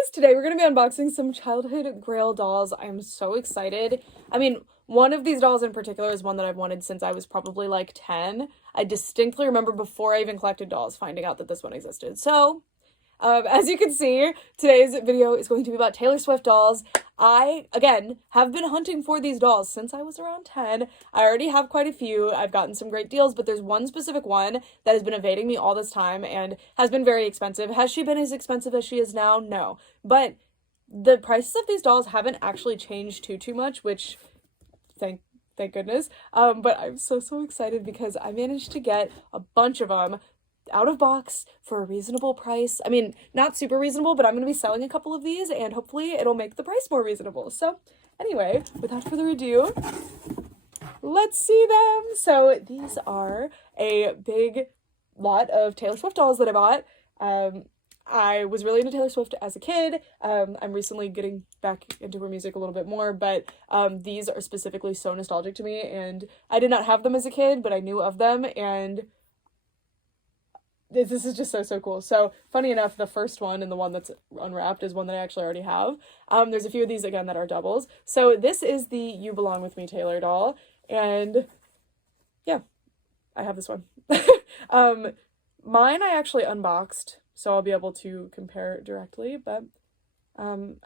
guys, today we're going to be unboxing some childhood Grail dolls. I'm so excited. I mean, one of these dolls in particular is one that I've wanted since I was probably like 10. I distinctly remember before I even collected dolls finding out that this one existed. So, as you can see, today's video is going to be about Taylor Swift dolls. I, again, have been hunting for these dolls since I was around 10. I already have quite a few. I've gotten some great deals, but there's one specific one that has been evading me all this time and has been very expensive. Has she been as expensive as she is now? No. But the prices of these dolls haven't actually changed too much, which thank goodness. But I'm so excited because I managed to get a bunch of them out of box for a reasonable price. I mean, not super reasonable, but I'm going to be selling a couple of these and hopefully it'll make the price more reasonable. So anyway, without further ado, let's see them. So these are a big lot of Taylor Swift dolls that I bought. I was really into Taylor Swift as a kid. I'm recently getting back into her music a little bit more, but these are specifically so nostalgic to me, and I did not have them as a kid, but I knew of them, and this is just so cool. So funny enough, the first one and the one that's unwrapped is one that I actually already have. There's a few of these again that are doubles. So this is the You Belong With Me Taylor doll, and yeah, I have this one. Mine I actually unboxed, so I'll be able to compare directly, but I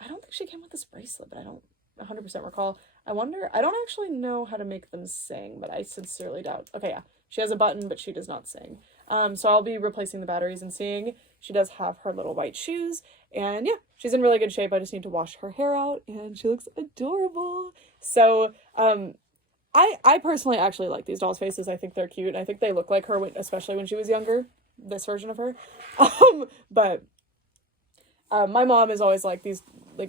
don't think she came with this bracelet, but I don't 100% recall. I don't actually know how to make them sing, but I sincerely doubt. Okay, yeah, she has a button, but she does not sing. So I'll be replacing the batteries and seeing. She does have her little white shoes, and yeah, she's in really good shape. I just need to wash her hair out, and she looks adorable. So, I personally actually like these dolls' faces. I think they're cute. I think they look like her, especially when she was younger, this version of her. But my mom is always like,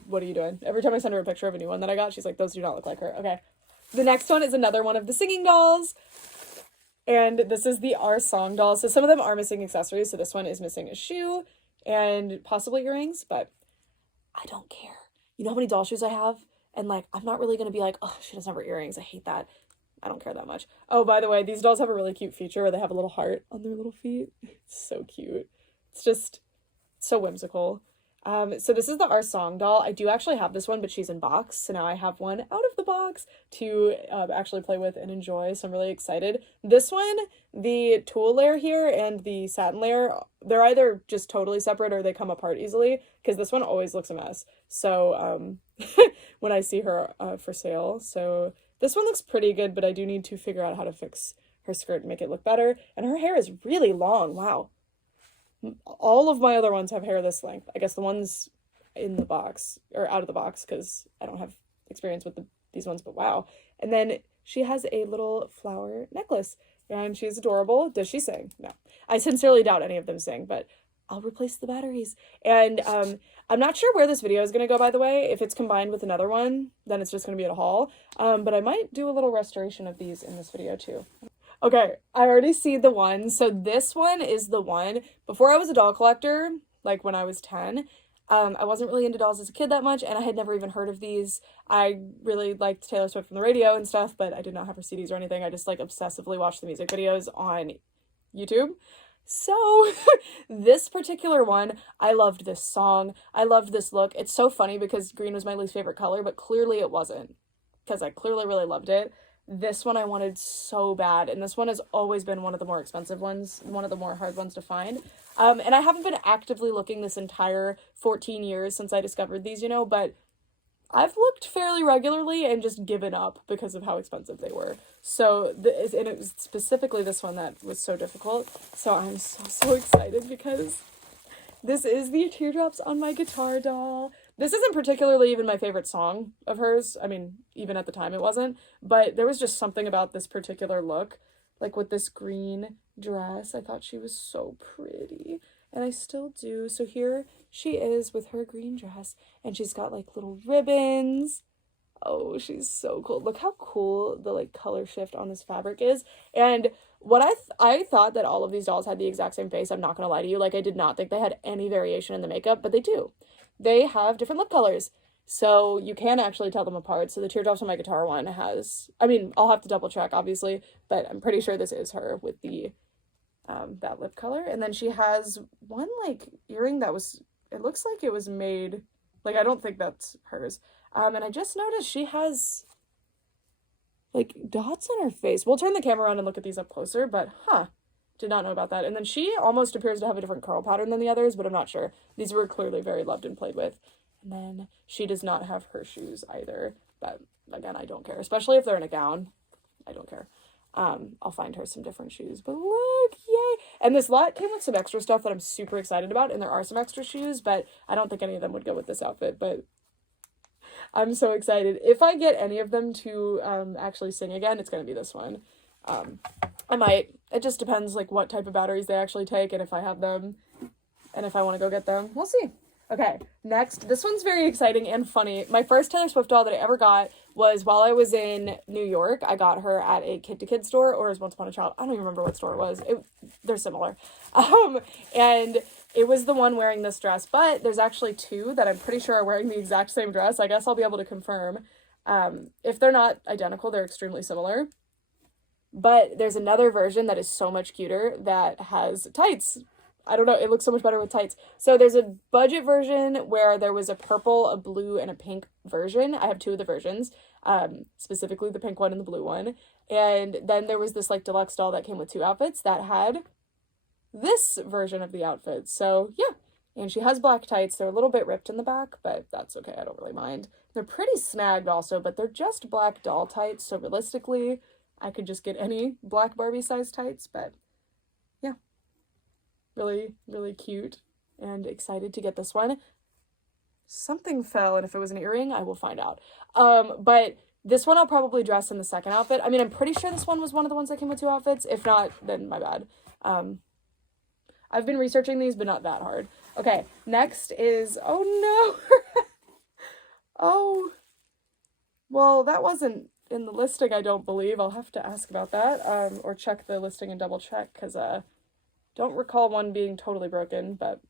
what are you doing? Every time I send her a picture of a new one that I got, she's like, those do not look like her. Okay. The next one is another one of the singing dolls. And this is the Our Song doll. So some of them are missing accessories. So this one is missing a shoe and possibly earrings, but I don't care. You know how many doll shoes I have? And like, I'm not really going to be like, oh, she doesn't have her earrings. I hate that. I don't care that much. Oh, by the way, these dolls have a really cute feature where they have a little heart on their little feet. It's so cute. It's just so whimsical. So this is the Our Song doll. I do actually have this one, but she's in box. So now I have one out of the box to actually play with and enjoy. So I'm really excited. This one, the tulle layer here and the satin layer, they're either just totally separate or they come apart easily, because this one always looks a mess. So when I see her for sale. So this one looks pretty good, but I do need to figure out how to fix her skirt and make it look better. And her hair is really long. Wow. All of my other ones have hair this length. I guess the ones in the box, or out of the box, because I don't have experience with these ones, but wow. And then she has a little flower necklace, and she's adorable. Does she sing? No. I sincerely doubt any of them sing, but I'll replace the batteries. And I'm not sure where this video is going to go, by the way. If it's combined with another one, then it's just going to be a haul. But I might do a little restoration of these in this video, too. Okay, I already see the one. So this one is the one. Before I was a doll collector, like when I was 10, I wasn't really into dolls as a kid that much, and I had never even heard of these. I really liked Taylor Swift from the radio and stuff, but I did not have her CDs or anything. I just like obsessively watched the music videos on YouTube. So this particular one, I loved this song. I loved this look. It's so funny because green was my least favorite color, but clearly it wasn't, because I clearly really loved it. This one I wanted so bad, and this one has always been one of the more expensive ones, one of the more hard ones to find. And I haven't been actively looking this entire 14 years since I discovered these, you know, but I've looked fairly regularly and just given up because of how expensive they were. So, and it was specifically this one that was so difficult. So I'm so excited because this is the Teardrops on My Guitar doll. This isn't particularly even my favorite song of hers. I mean, even at the time it wasn't. But there was just something about this particular look. Like with this green dress. I thought she was so pretty. And I still do. So here she is with her green dress. And she's got like little ribbons. Oh, she's so cool. Look how cool the like color shift on this fabric is. And what I thought that all of these dolls had the exact same face. I'm not gonna lie to you. Like, I did not think they had any variation in the makeup, but they do. They have different lip colors, so you can actually tell them apart. So the Teardrops on My Guitar one has, I mean, I'll have to double check obviously, but I'm pretty sure this is her with the that lip color. And then she has one like earring that was, it looks like it was made Like, I don't think that's hers. And I just noticed she has, like, dots on her face. We'll turn the camera around and look at these up closer, but, did not know about that. And then she almost appears to have a different curl pattern than the others, but I'm not sure. These were clearly very loved and played with. And then she does not have her shoes either, but, again, I don't care. Especially if they're in a gown. I don't care. I'll find her some different shoes, but look, yay! And this lot came with some extra stuff that I'm super excited about, and there are some extra shoes, but I don't think any of them would go with this outfit, but I'm so excited. If I get any of them to actually sing again, it's gonna be this one. I might. It just depends, like, what type of batteries they actually take, and if I have them, and if I want to go get them. We'll see. Okay, next. This one's very exciting and funny. My first Taylor Swift doll that I ever got was while I was in New York. I got her at a kid-to-kid store, or as Once Upon a Child. I don't even remember what store it was. They're similar. And it was the one wearing this dress, but there's actually two that I'm pretty sure are wearing the exact same dress. I guess I'll be able to confirm. If they're not identical, they're extremely similar. But there's another version that is so much cuter that has tights. I don't know, it looks so much better with tights. So there's a budget version where there was a purple, a blue, and a pink version. I have two of the versions, specifically the pink one and the blue one. And then there was this, like, deluxe doll that came with two outfits that had this version of the outfit. So, yeah. And she has black tights. They're a little bit ripped in the back, but that's okay. I don't really mind. They're pretty snagged also, but they're just black doll tights. So realistically, I could just get any black Barbie size tights, but yeah. Really, really cute and excited to get this one. Something fell, and if it was an earring, I will find out. But this one I'll probably dress in the second outfit. I mean, I'm pretty sure this one was one of the ones that came with two outfits. If not, then my bad. I've been researching these, but not that hard. Okay, next is, oh no. Oh, well, that wasn't in the listing, I don't believe. I'll have to ask about that, or check the listing and double check, because, don't recall one being totally broken, but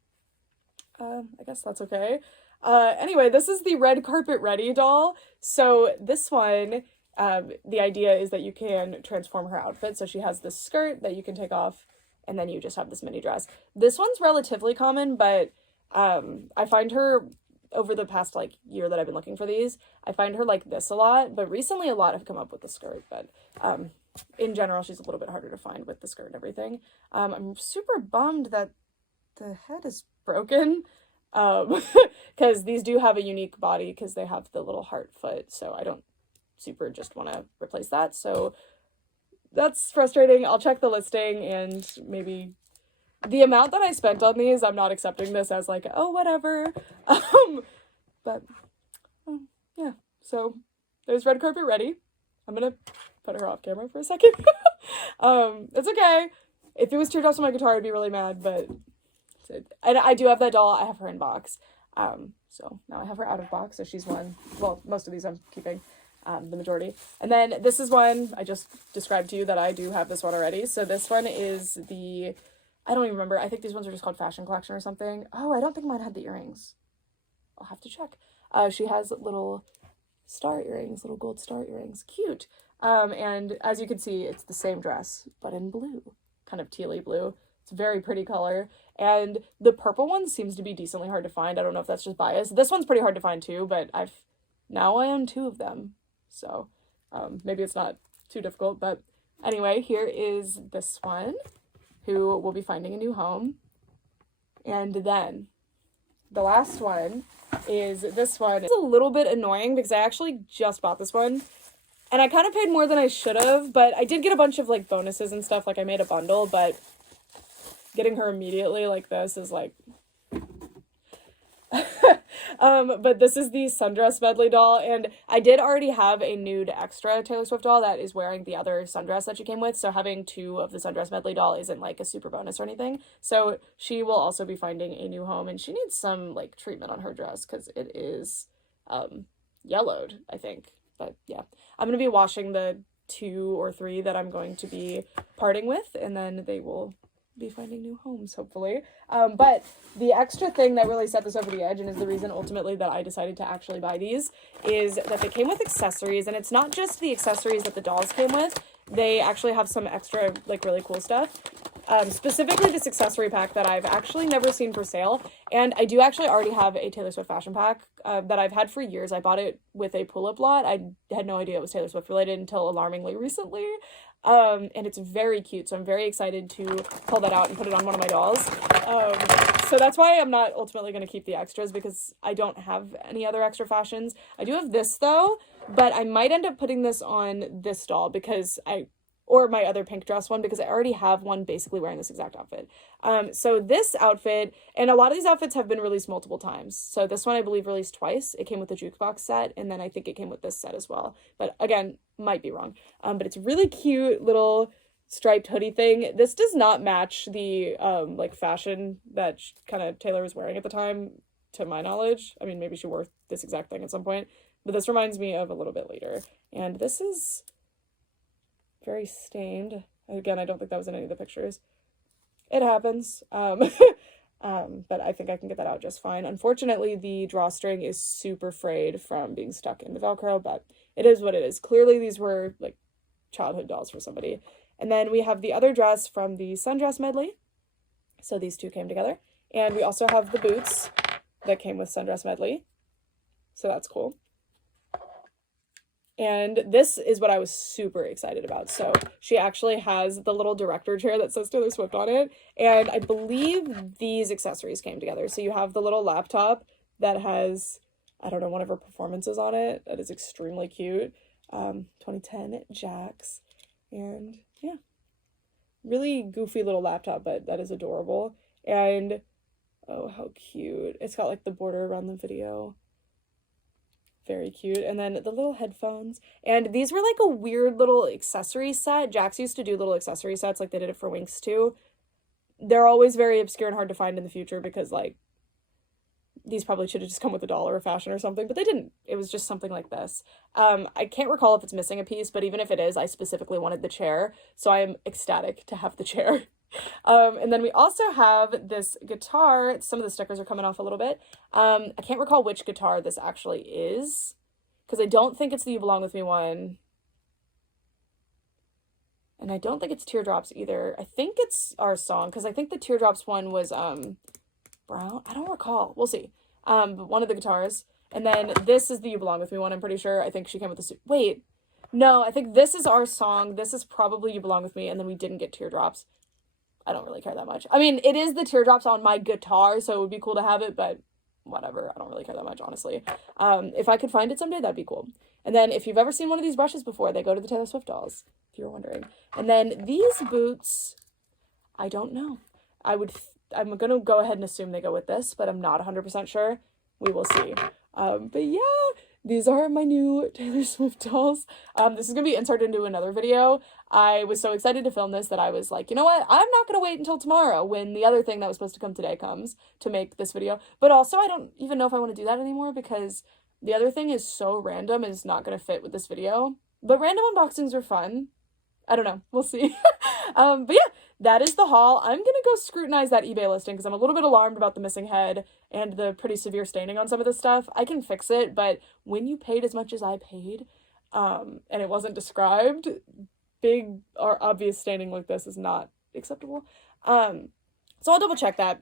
I guess that's okay. Anyway, this is the Red Carpet Ready doll. So this one, the idea is that you can transform her outfit. So she has this skirt that you can take off, and then you just have this mini dress. This one's relatively common, but I find her, over the past, like, year that I've been looking for these, I find her like this a lot, but recently a lot have come up with the skirt, but in general, she's a little bit harder to find with the skirt and everything. I'm super bummed that the head is broken, because these do have a unique body, because they have the little heart foot, so I don't super just want to replace that, so that's frustrating. I'll check the listing, and maybe the amount that I spent on these, I'm not accepting this as, like, oh, whatever, but, yeah, so there's Red Carpet Ready. I'm gonna put her off camera for a second. It's okay. If it was Teardrops on my guitar, I'd be really mad, but and I do have that doll. I have her in box. So now I have her out of box, so she's one. Well, most of these I'm keeping, the majority. And then this is one I just described to you that I do have this one already. So this one is the, I don't even remember. I think these ones are just called Fashion Collection or something. Oh, I don't think mine had the earrings. I'll have to check. She has little star earrings, little gold star earrings. Cute. And as you can see, it's the same dress, but in blue, kind of tealy blue. It's a very pretty color. And the purple one seems to be decently hard to find. I don't know if that's just bias. This one's pretty hard to find too, but now I own two of them. So, maybe it's not too difficult, but anyway, here is this one, who will be finding a new home. And then the last one is this one. It's a little bit annoying because I actually just bought this one, and I kind of paid more than I should have, but I did get a bunch of, like, bonuses and stuff. Like, I made a bundle, but getting her immediately like this is like but this is the sundress medley doll, and I did already have a nude extra Taylor Swift doll that is wearing the other sundress that she came with, so having two of the sundress medley doll isn't, like, a super bonus or anything. So she will also be finding a new home, and she needs some, like, treatment on her dress because it is yellowed, I think. But yeah, I'm gonna be washing the 2 or 3 that I'm going to be parting with, and then they will be finding new homes, hopefully. But the extra thing that really set this over the edge, and is the reason ultimately that I decided to actually buy these, is that they came with accessories, and it's not just the accessories that the dolls came with. They actually have some extra, like, really cool stuff. specifically this accessory pack that I've actually never seen for sale. And I do actually already have a Taylor Swift fashion pack that I've had for years. I bought it with a pull-up lot. I had no idea it was Taylor Swift related until alarmingly recently. And it's very cute, so I'm very excited to pull that out and put it on one of my dolls. So that's why I'm not ultimately going to keep the extras, because I don't have any other extra fashions. I do have this though, but I might end up putting this on this doll because or my other pink dress one, because I already have one basically wearing this exact outfit. So this outfit, and a lot of these outfits have been released multiple times. So this one I believe released twice. It came with the jukebox set, and then I think it came with this set as well. But again, might be wrong. But it's a really cute little striped hoodie thing. This does not match the like fashion that kind of Taylor was wearing at the time, to my knowledge. I mean, maybe she wore this exact thing at some point, but this reminds me of a little bit later. And this is very stained. Again, I don't think that was in any of the pictures. It happens. But I think I can get that out just fine. Unfortunately, the drawstring is super frayed from being stuck in the Velcro, but it is what it is. Clearly, these were like childhood dolls for somebody. And then we have the other dress from the sundress medley. So these two came together. And we also have the boots that came with sundress medley. So that's cool. And this is what I was super excited about. So she actually has the little director chair that says Taylor Swift on it. And I believe these accessories came together. So you have the little laptop that has, I don't know, one of her performances on it. That is extremely cute. 2010 Jax. And yeah, really goofy little laptop, but that is adorable. And oh, how cute. It's got like the border around the video. Very cute. And then the little headphones. And these were like a weird little accessory set. Jax used to do little accessory sets, like they did it for Winx too. They're always very obscure and hard to find in the future, because like these probably should have just come with $1 of fashion or something, but they didn't. It was just something like this. I can't recall if it's missing a piece, but even if it is, I specifically wanted the chair, so I am ecstatic to have the chair. And then we also have this guitar. Some of the stickers are coming off a little bit. I can't recall which guitar this actually is, because I don't think it's the You Belong With Me one. And I don't think it's Teardrops either. I think it's Our Song, because I think the Teardrops one was brown. I don't recall. We'll see. But one of the guitars. And then this is the You Belong With Me one, I'm pretty sure. I think she came with the suit. Wait. No, I think this is Our Song. This is probably You Belong With Me, and then we didn't get Teardrops. I don't really care that much. I mean, it is the Teardrops on my guitar, so it would be cool to have it, but whatever. I don't really care that much, honestly. If I could find it someday, that'd be cool. And then if you've ever seen one of these brushes before, they go to the Taylor Swift dolls, if you're wondering. And then these boots, I don't know. I'm going to go ahead and assume they go with this, but I'm not 100% sure. We will see. But yeah, these are my new Taylor Swift dolls. This is going to be inserted into another video. I was so excited to film this that I was like, you know what? I'm not going to wait until tomorrow when the other thing that was supposed to come today comes to make this video. But also, I don't even know if I want to do that anymore, because the other thing is so random and it's not going to fit with this video. But random unboxings are fun. I don't know. We'll see. But yeah, that is the haul. I'm going to go scrutinize that eBay listing because I'm a little bit alarmed about the missing head and the pretty severe staining on some of this stuff. I can fix it, but when you paid as much as I paid, and it wasn't described, big or obvious staining like this is not acceptable. So I'll double check that.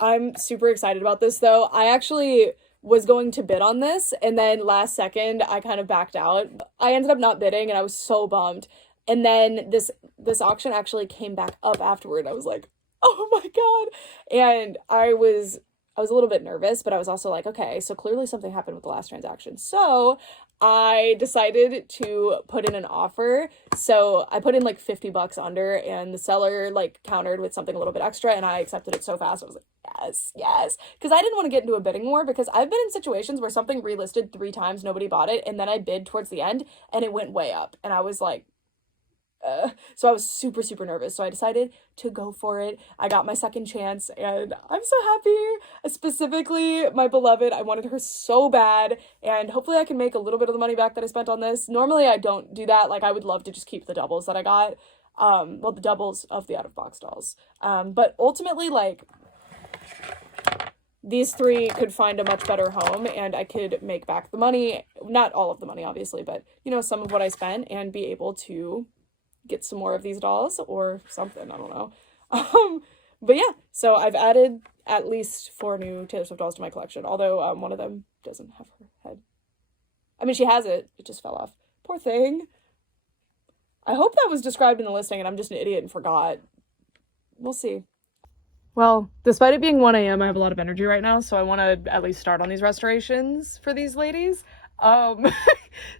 I'm super excited about this though. I actually was going to bid on this, and then last second I kind of backed out. I ended up not bidding and I was so bummed. And then this auction actually came back up afterward. I was like, oh my God. And I was a little bit nervous, but I was also like, okay, so clearly something happened with the last transaction. So I decided to put in an offer. So I put in like $50 under, and the seller like countered with something a little bit extra, and I accepted it so fast. I was like, yes. Because I didn't want to get into a bidding war, because I've been in situations where something relisted 3 times, nobody bought it, and then I bid towards the end and it went way up. And I was like, so I was super, super nervous. So I decided to go for it. I got my second chance and I'm so happy. Specifically, my beloved, I wanted her so bad, and hopefully I can make a little bit of the money back that I spent on this. Normally I don't do that. Like, I would love to just keep the doubles that I got. Well, the doubles of the out-of-box dolls. But ultimately, like, these 3 could find a much better home, and I could make back the money. Not all of the money, obviously, but, you know, some of what I spent, and be able to get some more of these dolls or something. I don't know. But yeah, so I've added at least 4 new Taylor Swift dolls to my collection, although one of them doesn't have her head. I mean, she has it. It just fell off. Poor thing. I hope that was described in the listing and I'm just an idiot and forgot. We'll see. Well, despite it being 1 a.m., I have a lot of energy right now, so I want to at least start on these restorations for these ladies.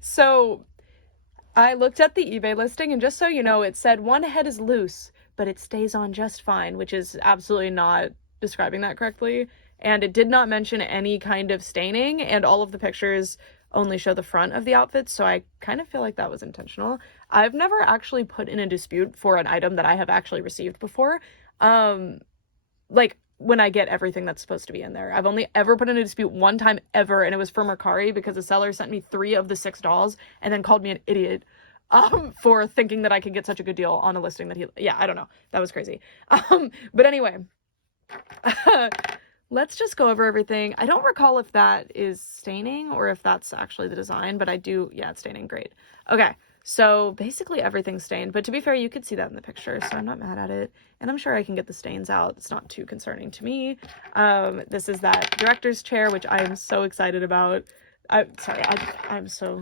So I looked at the eBay listing, and just so you know, it said one head is loose, but it stays on just fine, which is absolutely not describing that correctly. And it did not mention any kind of staining, and all of the pictures only show the front of the outfit, so I kind of feel like that was intentional. I've never actually put in a dispute for an item that I have actually received before. Like, when I get everything that's supposed to be in there. I've only ever put in a dispute one time ever, and it was for Mercari because the seller sent me 3 of the 6 dolls and then called me an idiot for thinking that I could get such a good deal on a listing that yeah, I don't know. That was crazy. But anyway, let's just go over everything. I don't recall if that is staining or if that's actually the design, but I do, yeah, it's staining, great. Okay, so basically everything's stained, but to be fair, you could see that in the picture, so I'm not mad at it. And I'm sure I can get the stains out. It's not too concerning to me. This is that director's chair, which I am so excited about. I'm so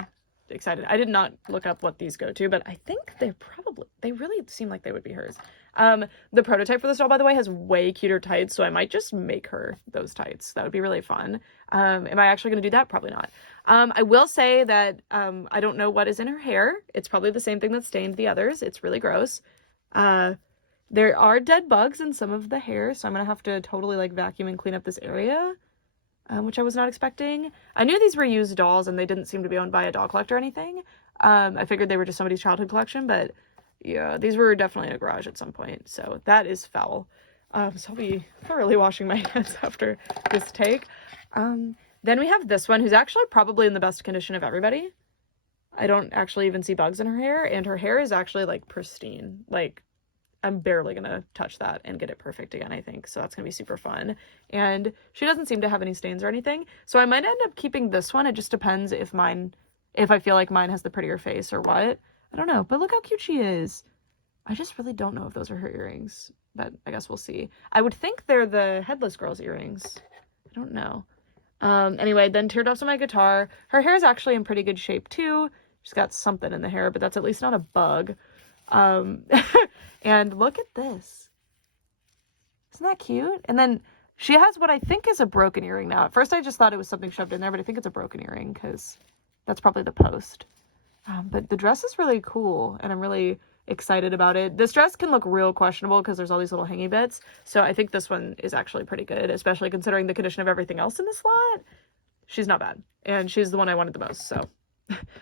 excited. I did not look up what these go to, but I think they really seem like they would be hers. The prototype for this doll, by the way, has way cuter tights, so I might just make her those tights. That would be really fun. Am I actually going to do that? Probably not. I will say that I don't know what is in her hair. It's probably the same thing that stained the others. It's really gross. There are dead bugs in some of the hair, so I'm going to have to totally, like, vacuum and clean up this area, which I was not expecting. I knew these were used dolls, and they didn't seem to be owned by a doll collector or anything. I figured they were just somebody's childhood collection, but yeah, these were definitely in a garage at some point, so that is foul. So I'll be thoroughly washing my hands after this take. Then we have this one, who's actually probably in the best condition of everybody. I don't actually even see bugs in her hair, and her hair is actually, like, pristine. Like, I'm barely gonna touch that and get it perfect again, I think. So that's gonna be super fun. And she doesn't seem to have any stains or anything. So I might end up keeping this one. It just depends if I feel like mine has the prettier face or what. I don't know. But look how cute she is. I just really don't know if those are her earrings. But I guess we'll see. I would think they're the headless girl's earrings. I don't know. Anyway, then teardrops on my guitar. Her hair is actually in pretty good shape too. She's got something in the hair, but that's at least not a bug. And look at this. Isn't that cute? And then she has what I think is a broken earring now. At first I just thought it was something shoved in there, but I think it's a broken earring because that's probably the post. But the dress is really cool, and I'm really excited about it. This dress can look real questionable because there's all these little hangy bits, so I think this one is actually pretty good, especially considering the condition of everything else in this lot. She's not bad, and she's the one I wanted the most, so.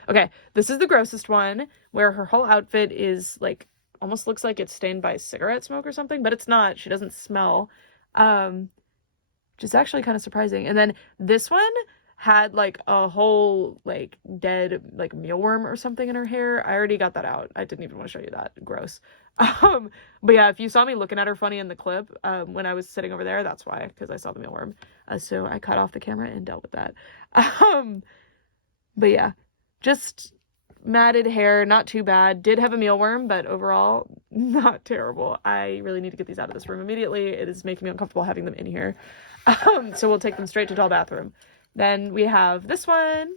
Okay, this is the grossest one, where her whole outfit is, like, almost looks like it's stained by cigarette smoke or something, but it's not. She doesn't smell, which is actually kind of surprising. And then this one had, like, a whole, like, dead, like, mealworm or something in her hair. I already got that out. I didn't even want to show you that. Gross. But yeah, if you saw me looking at her funny in the clip, when I was sitting over there, that's why, because I saw the mealworm. So I cut off the camera and dealt with that. But yeah, just matted hair, not too bad. Did have a mealworm, but overall, not terrible. I really need to get these out of this room immediately. It is making me uncomfortable having them in here. So we'll take them straight to doll bathroom. Then we have this one,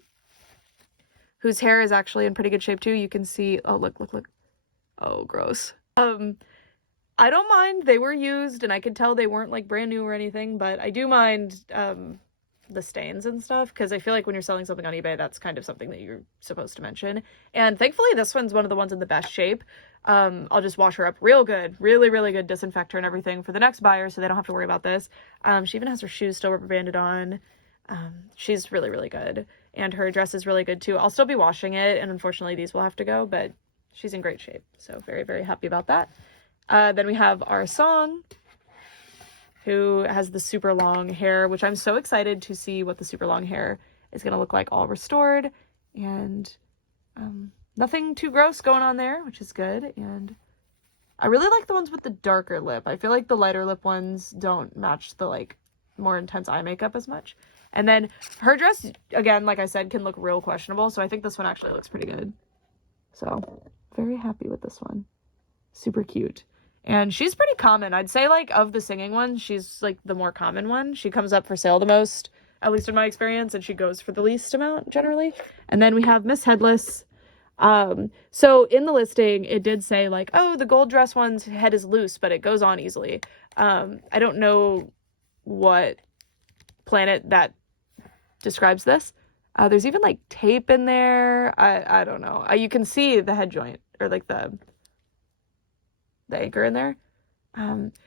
whose hair is actually in pretty good shape too. You can see, oh, look. Oh, gross. I don't mind. They were used, and I could tell they weren't, like, brand new or anything, but I do mind, the stains and stuff, because I feel like when you're selling something on eBay, that's kind of something that you're supposed to mention. And thankfully this one's one of the ones in the best shape. I'll just wash her up real good, really good, disinfect her and everything for the next buyer, so they don't have to worry about this. She even has her shoes still rubber banded on. She's really good, and her dress is really good too. I'll still be washing it, and unfortunately these will have to go, but she's in great shape, so very happy about that. Then we have our song, who has the super long hair, which I'm so excited to see what the super long hair is going to look like all restored. And nothing too gross going on there, which is good. And I really like the ones with the darker lip. I feel like the lighter lip ones don't match the, like, more intense eye makeup as much. And then her dress, again, like I said, can look real questionable. So I think this one actually looks pretty good. So very happy with this one. Super cute. And she's pretty common. I'd say, like, of the singing ones, she's, like, the more common one. She comes up for sale the most, at least in my experience, and she goes for the least amount, generally. And then we have Miss Headless. So in the listing, it did say, like, oh, the gold dress one's head is loose, but it goes on easily. I don't know what planet that describes this. There's even, like, tape in there. I don't know. You can see the head joint, or, like, the anchor in there.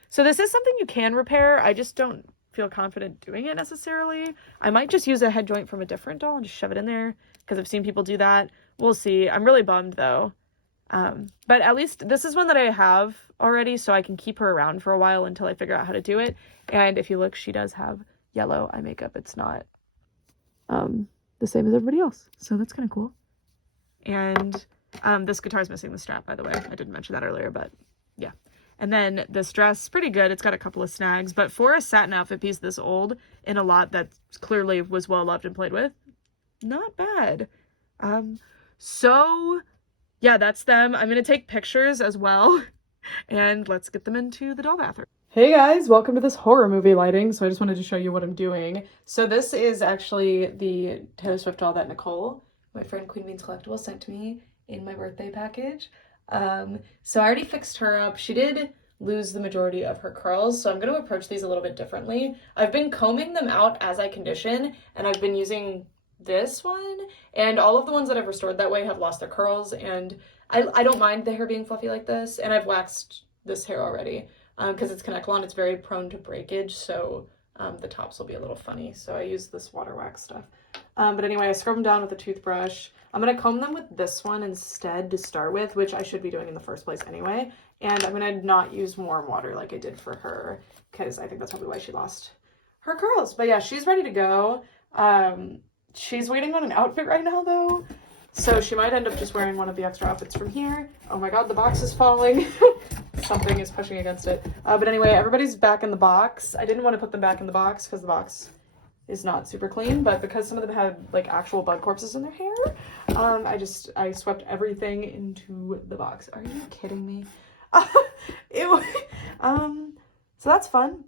So this is something you can repair. I just don't feel confident doing it necessarily. I might just use a head joint from a different doll and just shove it in there, because I've seen people do that. We'll see. I'm really bummed though. But at least this is one that I have already, so I can keep her around for a while until I figure out how to do it. And if you look, she does have yellow eye makeup. It's not the same as everybody else, so that's kind of cool. And this guitar is missing the strap, by the way. I didn't mention that earlier, but yeah. And then this dress, pretty good. It's got a couple of snags, but for a satin outfit piece this old in a lot that clearly was well loved and played with, not bad. So yeah, that's them. I'm gonna take pictures as well, and let's get them into the doll bathroom. Hey guys, welcome to this horror movie lighting. So I just wanted to show you what I'm doing. So this is actually the Taylor Swift doll that Nicole, my friend Queen Beans Collectibles, sent to me in my birthday package. So I already fixed her up. She did lose the majority of her curls, so I'm going to approach these a little bit differently. I've been combing them out as I condition, and I've been using this one, and all of the ones that I've restored that way have lost their curls, and I don't mind the hair being fluffy like this, and I've waxed this hair already, because it's Xcandensis, it's very prone to breakage, so the tops will be a little funny, so I use this water wax stuff. But anyway, I scrub them down with a toothbrush. I'm going to comb them with this one instead to start with, which I should be doing in the first place anyway. And I'm going to not use warm water like I did for her, because I think that's probably why she lost her curls. But yeah, she's ready to go. She's waiting on an outfit right now, though. So she might end up just wearing one of the extra outfits from here. Oh my god, the box is falling. Something is pushing against it. But anyway, everybody's back in the box. I didn't want to put them back in the box because the box is not super clean, but because some of them had like actual bug corpses in their hair, I swept everything into the box. Are you kidding me? Ew. So that's fun.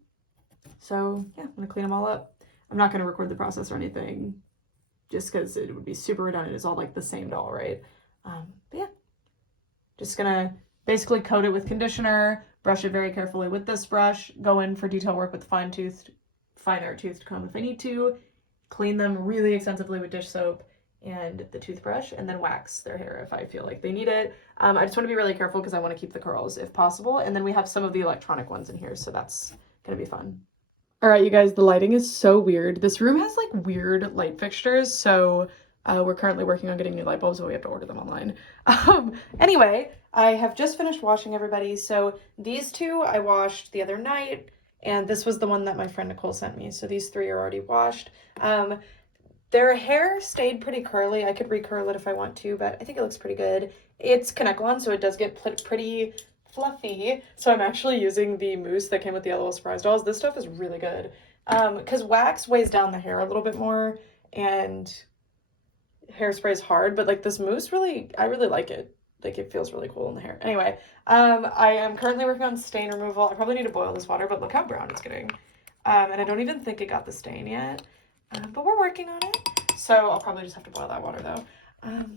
So yeah, I'm gonna clean them all up. I'm not gonna record the process or anything, just because it would be super redundant. It's all like the same doll, right? But yeah, just gonna basically coat it with conditioner, brush it very carefully with this brush, go in for detail work with finer toothed comb if I need to, clean them really extensively with dish soap and the toothbrush, and then wax their hair if I feel like they need it. I just want to be really careful because I want to keep the curls if possible. And then we have some of the electronic ones in here, so that's gonna be fun. All right, you guys, the lighting is so weird. This room has like weird light fixtures, so we're currently working on getting new light bulbs, but we have to order them online. Anyway, I have just finished washing everybody. So these two I washed the other night, and this was the one that my friend Nicole sent me. So these three are already washed. Their hair stayed pretty curly. I could recurl it if I want to, but I think it looks pretty good. It's Xcandensis, so it does get pretty fluffy. So I'm actually using the mousse that came with the LOL Surprise dolls. This stuff is really good. Because wax weighs down the hair a little bit more, and hairspray is hard, but like this mousse I really like it. Like it feels really cool in the hair. Anyway, I am currently working on stain removal. I probably need to boil this water, but look how brown it's getting. And I don't even think it got the stain yet, but we're working on it. So I'll probably just have to boil that water though.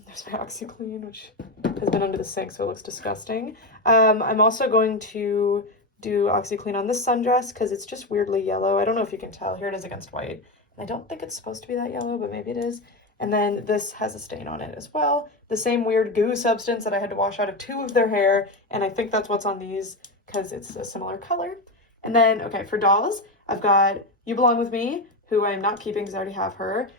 There's my OxyClean, which has been under the sink, so it looks disgusting. I'm also going to do OxyClean on this sundress because it's just weirdly yellow. I don't know if you can tell. Here it is against white. And I don't think it's supposed to be that yellow, but maybe it is. And then this has a stain on it as well. The same weird goo substance that I had to wash out of two of their hair. And I think that's what's on these because it's a similar color. And then, okay, for dolls, I've got You Belong With Me, who I'm not keeping because I already have her.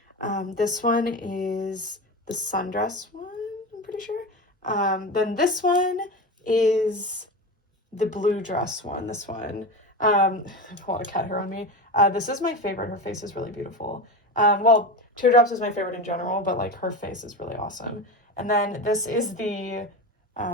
This one is the sundress one, I'm pretty sure. Then this one is the blue dress one, this one. I have a lot of cat hair on me. This is my favorite. Her face is really beautiful. Well, Teardrops is my favorite in general, but like her face is really awesome. And then this is the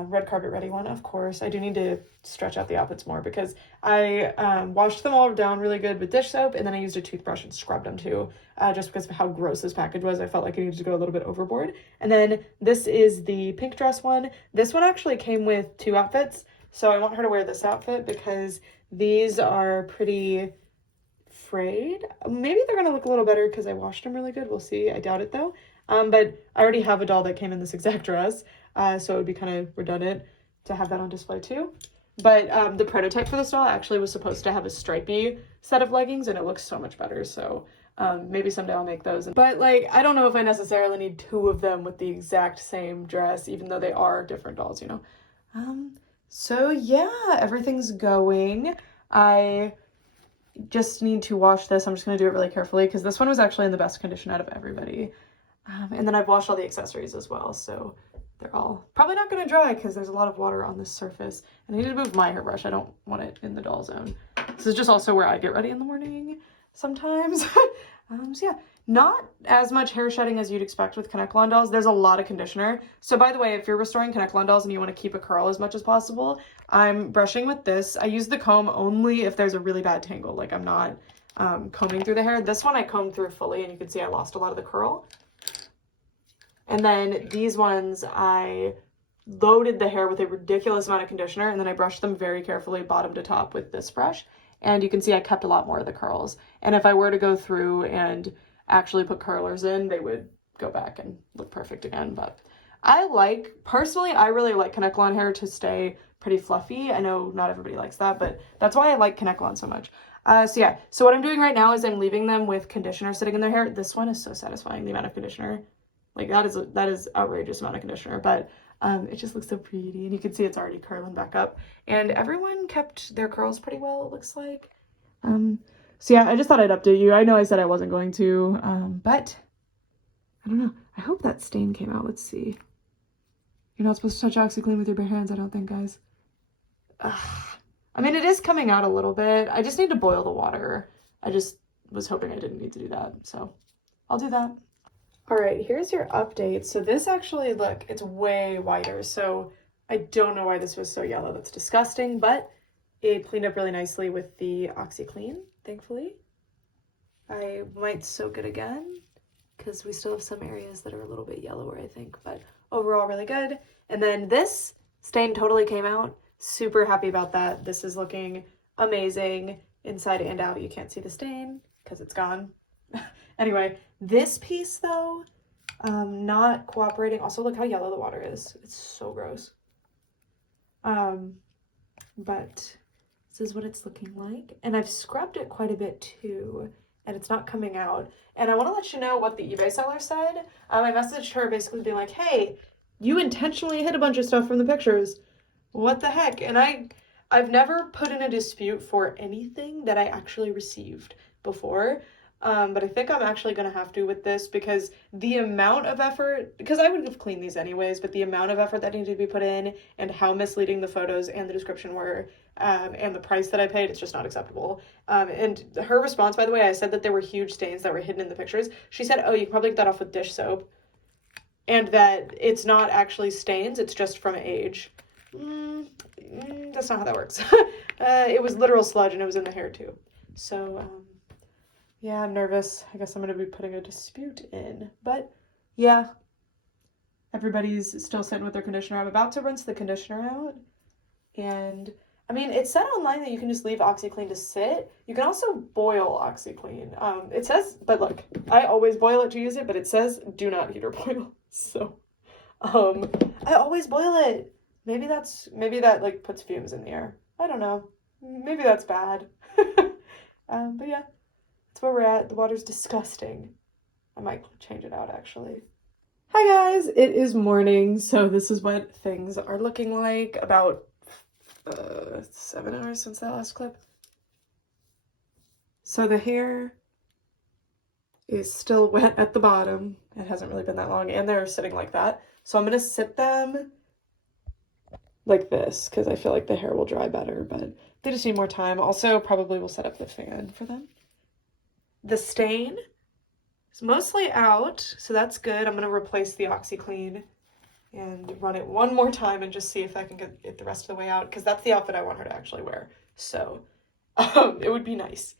red carpet ready one, of course. I do need to stretch out the outfits more because I washed them all down really good with dish soap, and then I used a toothbrush and scrubbed them too, just because of how gross this package was. I felt like I needed to go a little bit overboard. And then this is the pink dress one. This one actually came with 2 outfits, so I want her to wear this outfit because these are pretty frayed. Maybe they're gonna look a little better because I washed them really good. We'll see. I doubt it though. But I already have a doll that came in this exact dress, so it would be kind of redundant to have that on display too. But the prototype for this doll actually was supposed to have a stripy set of leggings, and it looks so much better. So maybe someday I'll make those. But like, I don't know if I necessarily need 2 of them with the exact same dress, even though they are different dolls, you know. So yeah, everything's going. I just need to wash this. I'm just going to do it really carefully because this one was actually in the best condition out of everybody. And then I've washed all the accessories as well, so they're all probably not going to dry because there's a lot of water on this surface. And I need to move my hairbrush. I don't want it in the doll zone. This is just also where I get ready in the morning sometimes. So yeah, not as much hair shedding as you'd expect with Kanekalon dolls. There's a lot of conditioner. So by the way, if you're restoring Kanekalon dolls and you want to keep a curl as much as possible, I'm brushing with this. I use the comb only if there's a really bad tangle. Like I'm not combing through the hair. This one I combed through fully, and you can see I lost a lot of the curl. And then these ones, I loaded the hair with a ridiculous amount of conditioner, and then I brushed them very carefully bottom to top with this brush. And you can see I kept a lot more of the curls. And if I were to go through and actually put curlers in, they would go back and look perfect again. But personally, I really like Kanekalon hair to stay pretty fluffy. I know not everybody likes that, but that's why I like Kanekalon so much. So yeah, so what I'm doing right now is I'm leaving them with conditioner sitting in their hair. This one is so satisfying, the amount of conditioner. Like that is outrageous amount of conditioner, but it just looks so pretty, and you can see it's already curling back up. And everyone kept their curls pretty well, it looks like. So yeah, I just thought I'd update you. I know I said I wasn't going to, but I don't know. I hope that stain came out. Let's see. You're not supposed to touch OxiClean with your bare hands, I don't think, guys. I mean, it is coming out a little bit. I just need to boil the water. I just was hoping I didn't need to do that, so I'll do that. All right, here's your update. So this actually, look, it's way whiter. So I don't know why this was so yellow. That's disgusting, but it cleaned up really nicely with the OxiClean, thankfully. I might soak it again because we still have some areas that are a little bit yellower, I think, but overall really good. And then this stain totally came out. Super happy about that. This is looking amazing inside and out. You can't see the stain because it's gone. Anyway, this piece though, not cooperating. Also, look how yellow the water is. It's so gross. But this is what it's looking like. And I've scrubbed it quite a bit too, and it's not coming out. And I want to let you know what the eBay seller said. I messaged her basically being like, hey, you intentionally hid a bunch of stuff from the pictures. What the heck? And I've never put in a dispute for anything that I actually received before. But I think I'm actually going to have to with this because the amount of effort, because I would have cleaned these anyways, but the amount of effort that needed to be put in and how misleading the photos and the description were, and the price that I paid, it's just not acceptable. And her response, by the way, I said that there were huge stains that were hidden in the pictures. She said, oh, you can probably get that off with dish soap, and that it's not actually stains, it's just from age. That's not how that works. It was literal sludge, and it was in the hair too. So, yeah, I'm nervous. I guess I'm going to be putting a dispute in. But, yeah, everybody's still sitting with their conditioner. I'm about to rinse the conditioner out. And, I mean, it said online that you can just leave OxiClean to sit. You can also boil OxiClean. It says, but look, I always boil it to use it, but it says do not heat or boil. So, I always boil it. Maybe that, like, puts fumes in the air. I don't know. Maybe that's bad. But, yeah. That's where we're at. The water's disgusting. I might change it out, actually. Hi, guys. It is morning, so this is what things are looking like. About 7 hours since that last clip. So the hair is still wet at the bottom. It hasn't really been that long, and they're sitting like that. So I'm going to sit them like this, because I feel like the hair will dry better, but they just need more time. Also, probably will set up the fan for them. The stain is mostly out, so that's good. I'm going to replace the OxiClean and run it one more time and just see if I can get it the rest of the way out, because that's the outfit I want her to actually wear. So it would be nice.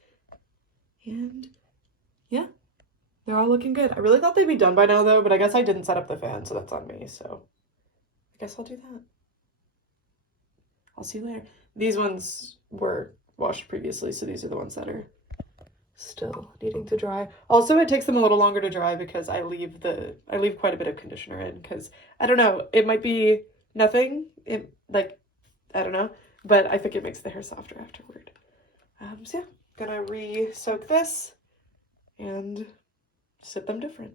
And yeah, they're all looking good. I really thought they'd be done by now though, but I guess I didn't set up the fan, so that's on me. So I guess I'll do that. I'll see you later. These ones were washed previously, so these are the ones that are still needing to dry. Also, it takes them a little longer to dry because I leave quite a bit of conditioner in, because I don't know, it might be nothing. I don't know, but I think it makes the hair softer afterward. So yeah, gonna re-soak this and sit them different.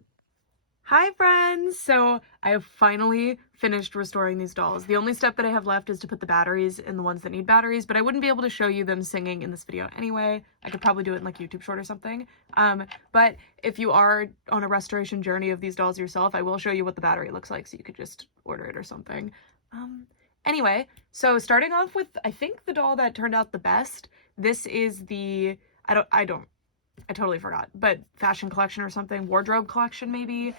Hi friends! So I have finally finished restoring these dolls. The only step that I have left is to put the batteries in the ones that need batteries, but I wouldn't be able to show you them singing in this video anyway. I could probably do it in like YouTube short or something. But if you are on a restoration journey of these dolls yourself, I will show you what the battery looks like so you could just order it or something. Anyway, so starting off with, I think the doll that turned out the best, this is the, I totally forgot, but fashion collection or something, wardrobe collection maybe.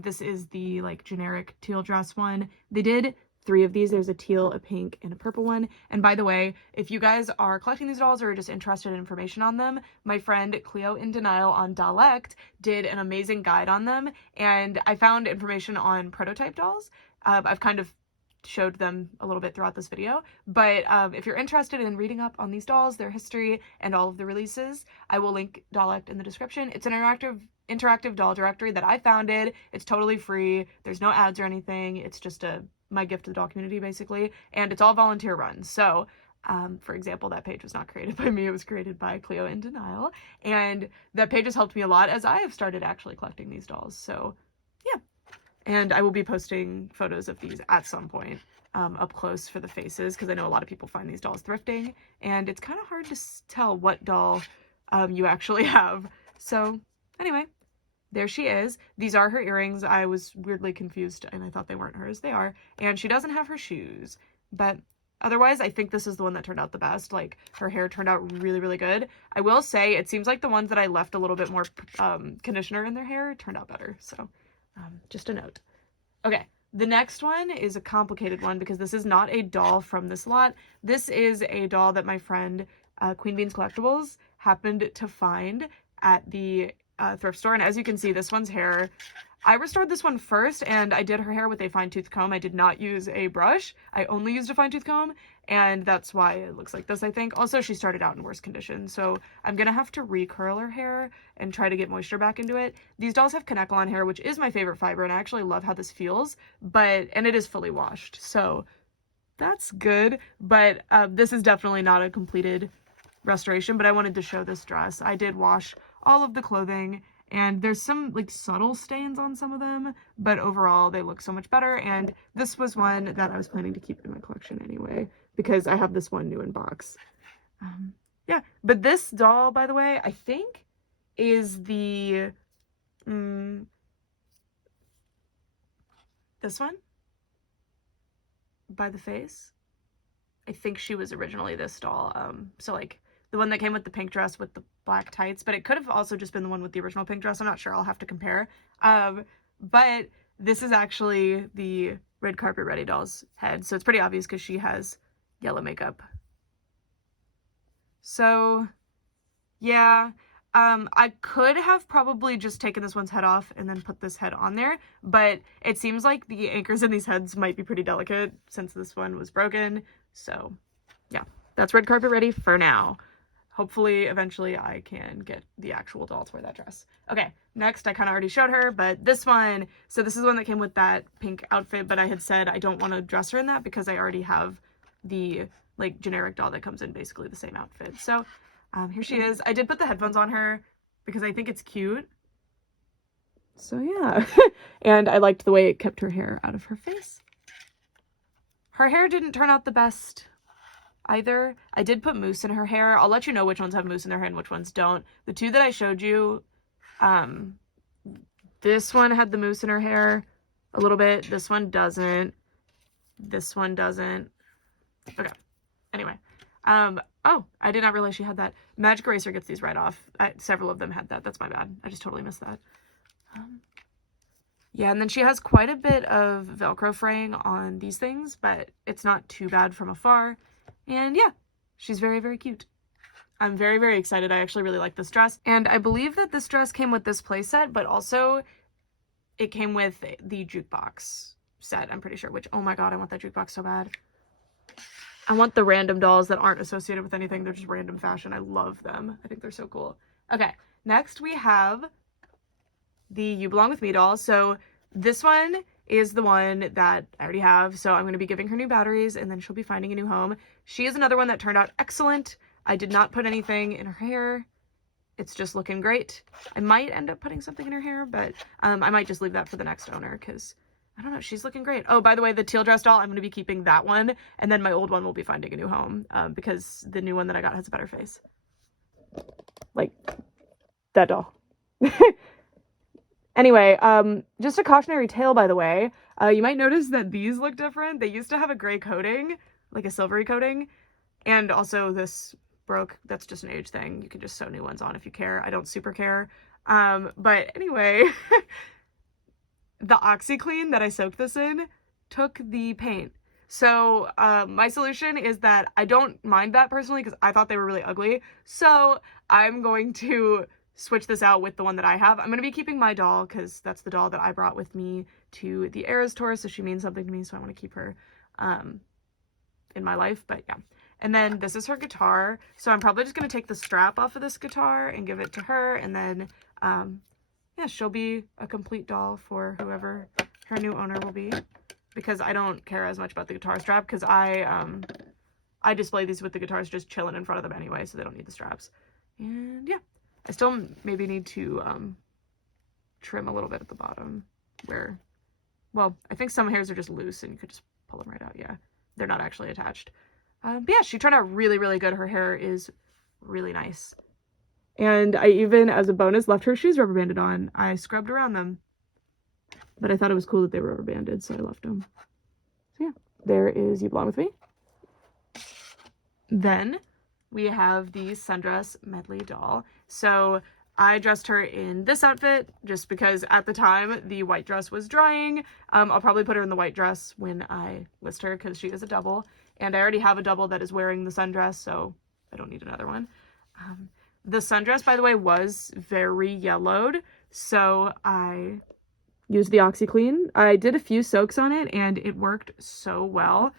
This is the like generic teal dress one. They did 3 of these. There's a teal, a pink, and a purple one. And by the way, if you guys are collecting these dolls or are just interested in information on them, my friend Cleo in Denial on Dialect did an amazing guide on them, and I found information on prototype dolls. I've kind of showed them a little bit throughout this video, but if you're interested in reading up on these dolls, their history, and all of the releases, I will link Dialect in the description. It's an interactive doll directory that I founded. It's totally free. There's no ads or anything. It's just my gift to the doll community basically, and it's all volunteer run. So for example, that page was not created by me. It was created by Cleo in Denial, and that page has helped me a lot as I have started actually collecting these dolls. So yeah. And I will be posting photos of these at some point up close for the faces, because I know a lot of people find these dolls thrifting, and it's kind of hard to tell what doll you actually have. So anyway, there she is. These are her earrings. I was weirdly confused and I thought they weren't hers. They are. And she doesn't have her shoes. But otherwise, I think this is the one that turned out the best. Like, her hair turned out really, really good. I will say, it seems like the ones that I left a little bit more conditioner in their hair turned out better. So just a note. Okay, the next one is a complicated one because this is not a doll from this lot. This is a doll that my friend Queen Beans Collectibles happened to find at the thrift store. And as you can see, this one's hair, I restored this one first, and I did her hair with a fine-tooth comb. I did not use a brush. I only used a fine-tooth comb, and that's why it looks like this, I think. Also, she started out in worse condition, so I'm gonna have to recurl her hair and try to get moisture back into it. These dolls have Kanekalon hair, which is my favorite fiber, and I actually love how this feels, and it is fully washed, so that's good. But this is definitely not a completed restoration, but I wanted to show this dress. I did wash all of the clothing, and there's some like subtle stains on some of them, but overall they look so much better. And this was one that I was planning to keep in my collection anyway, because I have this one new in box. Yeah, but this doll, by the way, I think is the this one by the face. I think she was originally this doll. So like the one that came with the pink dress with the black tights, but it could have also just been the one with the original pink dress. I'm not sure. I'll have to compare. But this is actually the red carpet ready doll's head. So it's pretty obvious because she has yellow makeup. So yeah, I could have probably just taken this one's head off and then put this head on there, but it seems like the anchors in these heads might be pretty delicate since this one was broken. So yeah, that's red carpet ready for now. Hopefully, eventually, I can get the actual doll to wear that dress. Okay, next, I kind of already showed her, but this one, so this is the one that came with that pink outfit, but I had said I don't want to dress her in that because I already have the, like, generic doll that comes in basically the same outfit. So, here she is. I did put the headphones on her because I think it's cute. So, yeah. And I liked the way it kept her hair out of her face. Her hair didn't turn out the best either. I did put mousse in her hair. I'll let you know which ones have mousse in their hair and which ones don't. The two that I showed you, this one had the mousse in her hair a little bit. This one doesn't. This one doesn't. Okay. Anyway. Oh, I did not realize she had that. Magic Eraser gets these right off. Several of them had that. That's my bad. I just totally missed that. Yeah, and then she has quite a bit of Velcro fraying on these things, but it's not too bad from afar. And yeah, she's very, very cute. I'm very, very excited. I actually really like this dress. And I believe that this dress came with this playset, but also it came with the jukebox set, I'm pretty sure, which, oh my god, I want that jukebox so bad. I want the random dolls that aren't associated with anything. They're just random fashion. I love them. I think they're so cool. Okay, next we have the You Belong With Me doll. So this one is the one that I already have. So I'm going to be giving her new batteries and then she'll be finding a new home. She is another one that turned out excellent. I did not put anything in her hair. It's just looking great. I might end up putting something in her hair, but I might just leave that for the next owner because I don't know. She's looking great. Oh, by the way, the teal dress doll, I'm going to be keeping that one. And then my old one will be finding a new home because the new one that I got has a better face. Like that doll. Anyway, just a cautionary tale, by the way. You might notice that these look different. They used to have a gray coating, like a silvery coating. And also this broke. That's just an age thing. You can just sew new ones on if you care. I don't super care. But anyway, the OxyClean that I soaked this in took the paint. So my solution is that I don't mind that personally because I thought they were really ugly. So I'm going to switch this out with the one that I have. I'm going to be keeping my doll because that's the doll that I brought with me to the Eras tour. So she means something to me. So I want to keep her in my life. But yeah. And then this is her guitar. So I'm probably just going to take the strap off of this guitar and give it to her. And then, yeah, she'll be a complete doll for whoever her new owner will be. Because I don't care as much about the guitar strap because I display these with the guitars just chilling in front of them anyway. So they don't need the straps. And yeah, I still maybe need to trim a little bit at the bottom where, well, I think some hairs are just loose and you could just pull them right out. Yeah, they're not actually attached. But yeah, she turned out really, really good. Her hair is really nice. And I even, as a bonus, left her shoes rubber banded on. I scrubbed around them. But I thought it was cool that they were rubber banded, so I left them. So yeah, there is You Belong With Me. Then we have the Sundress Medley doll. So I dressed her in this outfit just because at the time the white dress was drying. I'll probably put her in the white dress when I list her because she is a double. And I already have a double that is wearing the sundress, so I don't need another one. The sundress, by the way, was very yellowed, so I used the OxyClean. I did a few soaks on it, and it worked so well.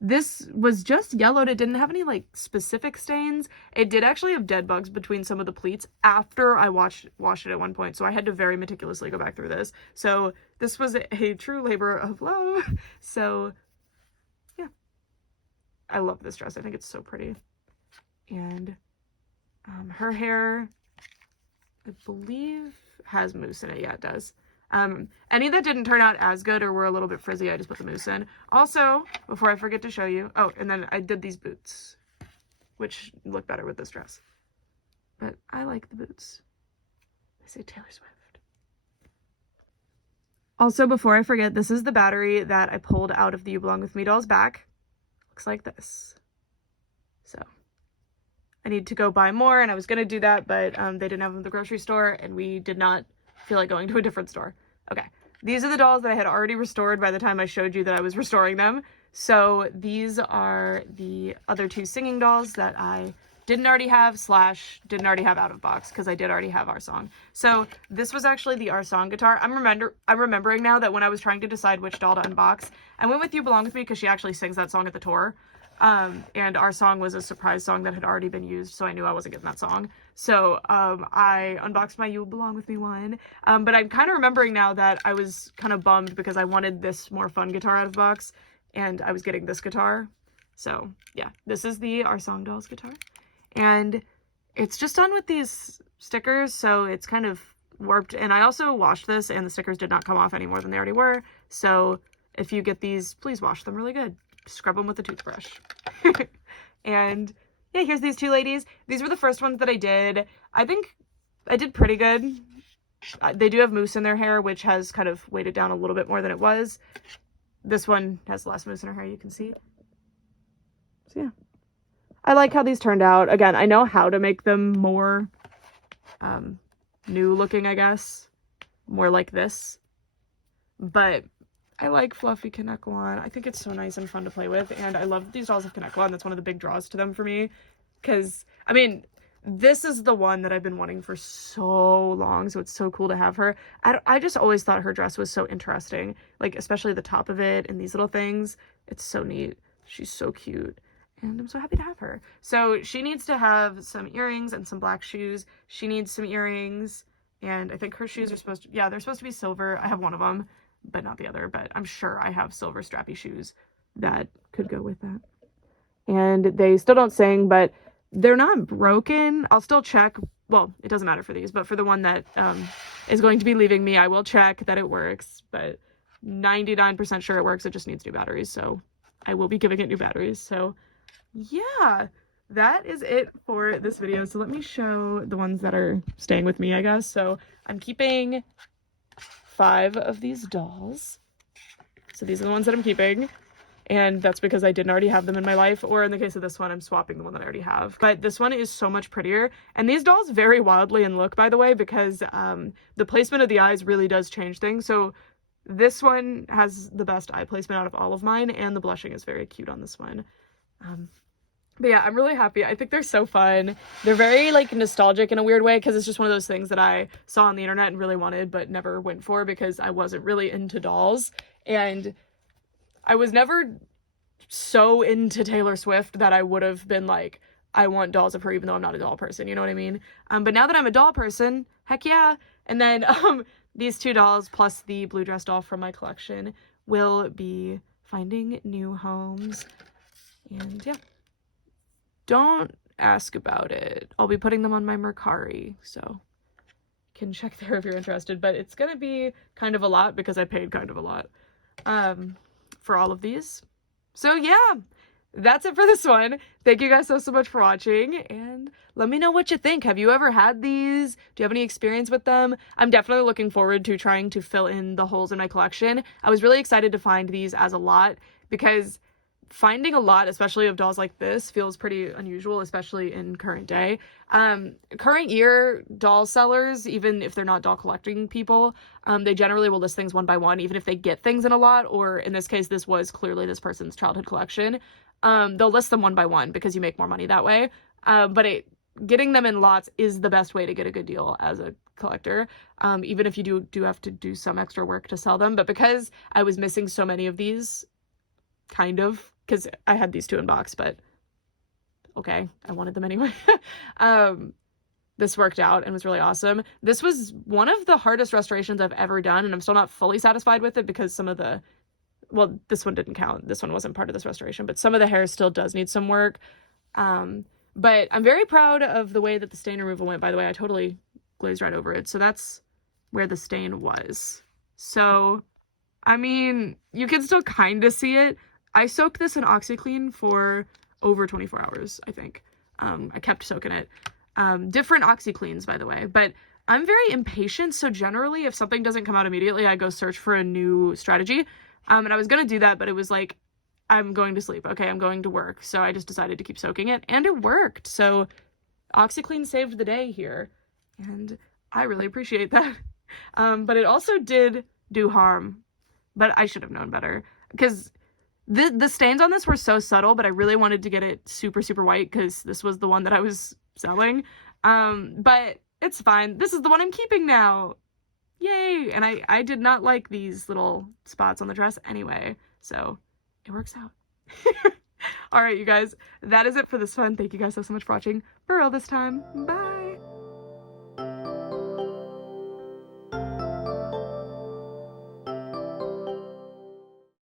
This was just yellowed. It didn't have any, like, specific stains. It did actually have dead bugs between some of the pleats after I washed it at one point, so I had to very meticulously go back through this. So this was a true labor of love. So yeah, I love this dress. I think it's so pretty. And her hair, I believe, has mousse in it. Yeah, it does. Any that didn't turn out as good or were a little bit frizzy, I just put the mousse in. Also, before I forget to show you, oh, and then I did these boots, which look better with this dress. But I like the boots. They say Taylor Swift. Also, before I forget, this is the battery that I pulled out of the You Belong With Me doll's back. Looks like this. So I need to go buy more, and I was going to do that, but they didn't have them at the grocery store, and we did not feel like going to a different store. Okay, these are the dolls that I had already restored by the time I showed you that I was restoring them. So these are the other two singing dolls that I didn't already have / didn't already have out of box because I did already have Our Song. So this was actually the Our Song guitar. I'm remembering now that when I was trying to decide which doll to unbox, I went with You Belong With Me because she actually sings that song at the tour. And Our Song was a surprise song that had already been used, so I knew I wasn't getting that song. So, I unboxed my You Belong With Me one. But I'm kind of remembering now that I was kind of bummed because I wanted this more fun guitar out of box, and I was getting this guitar. So, yeah, this is the Our Song dolls guitar. And it's just done with these stickers, so it's kind of warped. And I also washed this, and the stickers did not come off any more than they already were. So, if you get these, please wash them really good. Scrub them with a toothbrush. And yeah, here's these two ladies. These were the first ones that I did. I think I did pretty good. They do have mousse in their hair, which has kind of weighted down a little bit more than it was. This one has less mousse in her hair, you can see. So yeah, I like how these turned out. Again, I know how to make them more new looking, I guess. More like this. but I like fluffy Kanekalon. I think it's so nice and fun to play with, and I love these dolls of Kanekalon. That's one of the big draws to them for me, because, I mean, this is the one that I've been wanting for so long, so it's so cool to have her. I just always thought her dress was so interesting, like, especially the top of it and these little things. It's so neat. She's so cute, and I'm so happy to have her. So she needs to have some earrings and some black shoes. She needs some earrings, and I think her shoes are supposed to, yeah, they're supposed to be silver. I have one of them, but not the other, but I'm sure I have silver strappy shoes that could go with that. And they still don't sing, but they're not broken. I'll still check. Well, it doesn't matter for these, but for the one that is going to be leaving me, I will check that it works, but 99% sure it works. It just needs new batteries, so I will be giving it new batteries. So yeah, that is it for this video. So let me show the ones that are staying with me, I guess. So I'm keeping 5 of these dolls. So these are the ones that I'm keeping, and that's because I didn't already have them in my life, or in the case of this one, I'm swapping the one that I already have. But this one is so much prettier, and these dolls vary wildly in look, by the way, because the placement of the eyes really does change things. So this one has the best eye placement out of all of mine, and the blushing is very cute on this one. But yeah, I'm really happy. I think they're so fun. They're very, like, nostalgic in a weird way, because it's just one of those things that I saw on the internet and really wanted but never went for because I wasn't really into dolls. And I was never so into Taylor Swift that I would have been like, I want dolls of her even though I'm not a doll person, you know what I mean? But now that I'm a doll person, heck yeah. And then these 2 dolls plus the blue dress doll from my collection will be finding new homes. And yeah. Don't ask about it. I'll be putting them on my Mercari, so you can check there if you're interested. But it's gonna be kind of a lot because I paid kind of a lot for all of these. So yeah, that's it for this one. Thank you guys so much for watching, and let me know what you think. Have you ever had these? Do you have any experience with them? I'm definitely looking forward to trying to fill in the holes in my collection. I was really excited to find these as a lot because finding a lot, especially of dolls like this, feels pretty unusual, especially in current day. Current year doll sellers, even if they're not doll collecting people, they generally will list things one by one, even if they get things in a lot, or in this case, this was clearly this person's childhood collection. They'll list them one by one because you make more money that way. But getting them in lots is the best way to get a good deal as a collector, even if you do have to do some extra work to sell them. But because I was missing so many of these, kind of, because I had these 2 in box, but okay, I wanted them anyway. This worked out and was really awesome. This was one of the hardest restorations I've ever done, and I'm still not fully satisfied with it because some of the, well, this one didn't count. This one wasn't part of this restoration, but some of the hair still does need some work. But I'm very proud of the way that the stain removal went, by the way. I totally glazed right over it. So that's where the stain was. So, I mean, you can still kind of see it. I soaked this in OxyClean for over 24 hours, I think. I kept soaking it. Different OxyCleans, by the way. But I'm very impatient, so generally, if something doesn't come out immediately, I go search for a new strategy. And I was going to do that, but it was like, I'm going to sleep. Okay, I'm going to work. So I just decided to keep soaking it, and it worked. So OxyClean saved the day here, and I really appreciate that. But it also did do harm, but I should have known better, because the stains on this were so subtle, but I really wanted to get it super, super white because this was the one that I was selling. But it's fine. This is the one I'm keeping now. Yay! And I did not like these little spots on the dress anyway, so it works out. All right, you guys, that is it for this one. Thank you guys so much for watching. For real this time. Bye!